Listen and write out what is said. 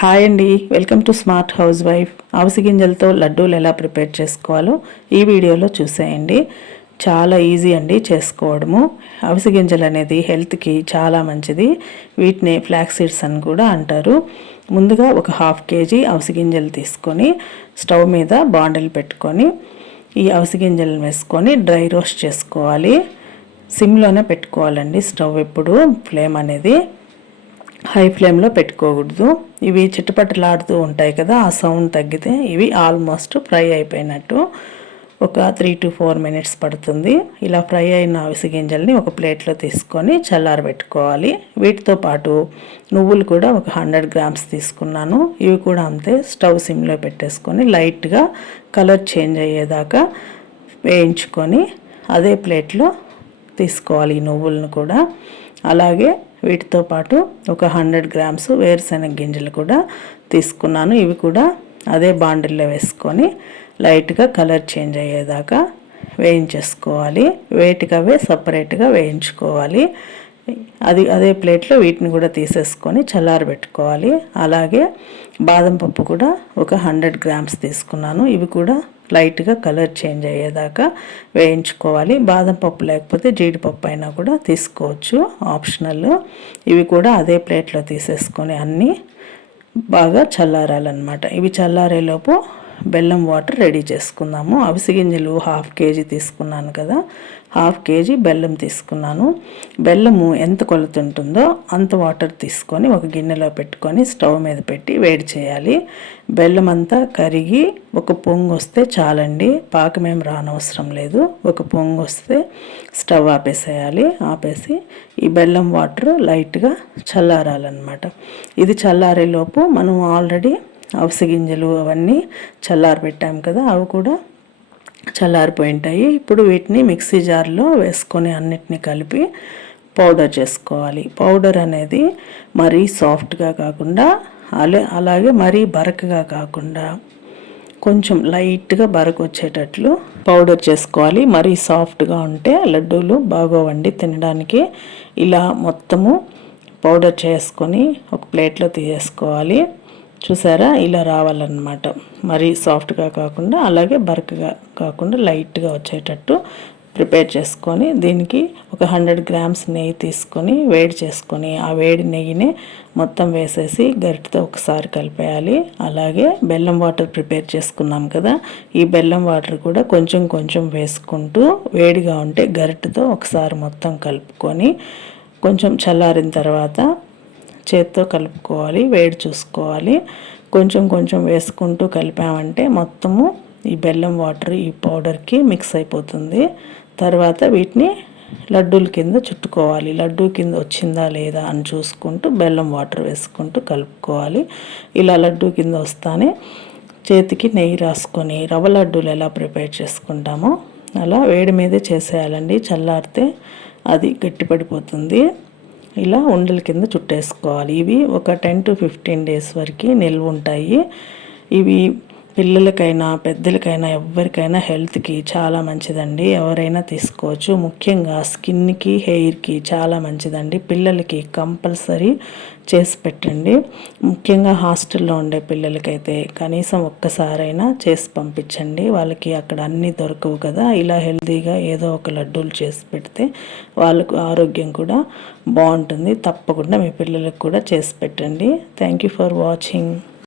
Hi అండి. Welcome to smart house wife. అవిసి గింజలతో లడ్డూలు ఎలా ప్రిపేర్ చేసుకోవాలో ఈ వీడియోలో చూసేయండి. చాలా ఈజీ అండి చేసుకోవడము. అవిసి గింజలు అనేది హెల్త్కి చాలా మంచిది. వీటిని ఫ్లాక్ సీడ్స్ అని కూడా అంటారు. ముందుగా ఒక హాఫ్ కేజీ అవిసి గింజలు తీసుకొని స్టవ్ మీద బాండిల్ పెట్టుకొని ఈ అవిసి గింజలను వేసుకొని డ్రై రోస్ట్ చేసుకోవాలి. సిమ్లోనే పెట్టుకోవాలండి స్టవ్ ఎప్పుడు. ఫ్లేమ్ అనేది హై ఫ్లేమ్లో పెట్టుకోకూడదు. ఇవి చిట్టపట్టలాడుతూ ఉంటాయి కదా ఆ సౌండ్ తగ్గితే ఇవి ఆల్మోస్ట్ ఫ్రై అయిపోయినట్టు ఒక త్రీ టు ఫోర్ మినిట్స్ పడుతుంది. ఇలా ఫ్రై అయిన అవిసి గింజల్ని ఒక ప్లేట్లో తీసుకొని చల్లారబెట్టుకోవాలి వీటితో పాటు నువ్వులు కూడా ఒక హండ్రెడ్ గ్రామ్స్ తీసుకున్నాను. ఇవి కూడా అంతే స్టవ్ సిమ్లో పెట్టేసుకొని లైట్గా కలర్ చేంజ్ అయ్యేదాకా వేయించుకొని అదే ప్లేట్లో తీసుకోవాలి ఈ నువ్వులను కూడా. అలాగే వీటితో పాటు ఒక హండ్రెడ్ గ్రామ్స్ వేరుశనగ గింజలు కూడా తీసుకున్నాను. ఇవి కూడా అదే బాండిల్లో వేసుకొని లైట్గా కలర్ చేంజ్ అయ్యేదాకా వేయించేసుకోవాలి. వేటికవే సపరేట్గా వేయించుకోవాలి. అది అదే ప్లేట్లో వీటిని కూడా తీసేసుకొని చల్లారబెట్టుకోవాలి అలాగే బాదం పప్పు కూడా ఒక హండ్రెడ్ గ్రామ్స్ తీసుకున్నాను. ఇవి కూడా లైట్గా కలర్ చేంజ్ అయ్యేదాకా వేయించుకోవాలి. బాదం పప్పు లేకపోతే జీడిపప్పు అయినా కూడా తీసుకోవచ్చు. ఆప్షనల్. ఇవి కూడా అదే ప్లేట్లో తీసేసుకొని అన్నీ బాగా చల్లారాలన్నమాట. ఇవి చల్లారేలోపు బెల్లం వాటర్ రెడీ చేసుకుందాము అవిసి గింజలు హాఫ్ కేజీ తీసుకున్నాను కదా. హాఫ్ కేజీ బెల్లం తీసుకున్నాను. బెల్లము ఎంత కొలత ఉంటుందో అంత వాటర్ తీసుకొని ఒక గిన్నెలో పెట్టుకొని స్టవ్ మీద పెట్టి వేడి చేయాలి. బెల్లం అంతా కరిగి ఒక పొంగు వస్తే చాలండి. పాకమేం రానవసరం లేదు. ఒక పొంగు వస్తే స్టవ్ ఆపేసేయాలి. ఆపేసి ఈ బెల్లం వాటర్ లైట్గా చల్లారాలన్నమాట. ఇది చల్లారేలోపు మనం ఆల్రెడీ అవిసె గింజలు అవన్నీ చల్లారబెట్టాము కదా అవి కూడా చల్లారిపోయి ఉంటాయి. ఇప్పుడు వీటిని మిక్సీ జార్లో వేసుకొని అన్నిటిని కలిపి పౌడర్ చేసుకోవాలి. పౌడర్ అనేది మరీ సాఫ్ట్గా కాకుండా అలా అలాగే మరీ బరకగా కాకుండా కొంచెం లైట్గా బరకు వచ్చేటట్లు పౌడర్ చేసుకోవాలి. మరీ సాఫ్ట్గా ఉంటే లడ్డూలు బాగోవండి తినడానికి. ఇలా మొత్తము పౌడర్ చేసుకొని ఒక ప్లేట్లో తీసేసుకోవాలి. చూసారా? ఇలా రావాలన్నమాట. మరీ సాఫ్ట్గా కాకుండా అలాగే బరకగా కాకుండా లైట్గా వచ్చేటట్టు ప్రిపేర్ చేసుకొని దీనికి ఒక హండ్రెడ్ గ్రామ్స్ నెయ్యి తీసుకొని వేడి చేసుకొని ఆ వేడి నెయ్యిని మొత్తం వేసేసి గరిటతో ఒకసారి కలిపేయాలి. అలాగే బెల్లం వాటర్ ప్రిపేర్ చేసుకున్నాం కదా ఈ బెల్లం వాటర్ కూడా కొంచెం కొంచెం వేసుకుంటూ వేడిగా ఉంటే గరిటతో ఒకసారి మొత్తం కలుపుకొని కొంచెం చల్లారిన తర్వాత చేత్తో కలుపుకోవాలి వేడి చూసుకోవాలి. కొంచెం కొంచెం వేసుకుంటూ కలిపామంటే మొత్తము ఈ బెల్లం వాటర్ ఈ పౌడర్కి మిక్స్ అయిపోతుంది. తర్వాత వీటిని లడ్డూల కింద చుట్టుకోవాలి. లడ్డూ కింద వచ్చిందా లేదా అని చూసుకుంటూ బెల్లం వాటర్ వేసుకుంటూ కలుపుకోవాలి. ఇలా లడ్డూ కింద వస్తానే చేతికి నెయ్యి రాసుకొని రవ్వ లడ్డూలు ఎలా ప్రిపేర్ చేసుకుంటామో అలా వేడి మీదే చేసేయాలండి. చల్లారితే అది గట్టిపడిపోతుంది. ఇలా ఉండల కింద చుట్టేసుకోవాలి. ఇవి ఒక టెన్ టు ఫిఫ్టీన్ డేస్ వరకు నిల్వ ఉంటాయి ఇవి పిల్లలకైనా పెద్దలకైనా ఎవరికైనా హెల్త్కి చాలా మంచిదండి. ఎవరైనా తీసుకోవచ్చు. ముఖ్యంగా స్కిన్కి హెయిర్కి చాలా మంచిదండి. పిల్లలకి కంపల్సరీ చేసి పెట్టండి. ముఖ్యంగా హాస్టల్లో ఉండే పిల్లలకైతే కనీసం ఒక్కసారైనా చేసి పంపించండి. వాళ్ళకి అక్కడ అన్నీ దొరకవు కదా. ఇలా హెల్తీగా ఏదో ఒక లడ్డూలు చేసి పెడితే వాళ్ళకు ఆరోగ్యం కూడా బాగుంటుంది. తప్పకుండా మీ పిల్లలకు కూడా చేసి పెట్టండి. Thank you for watching.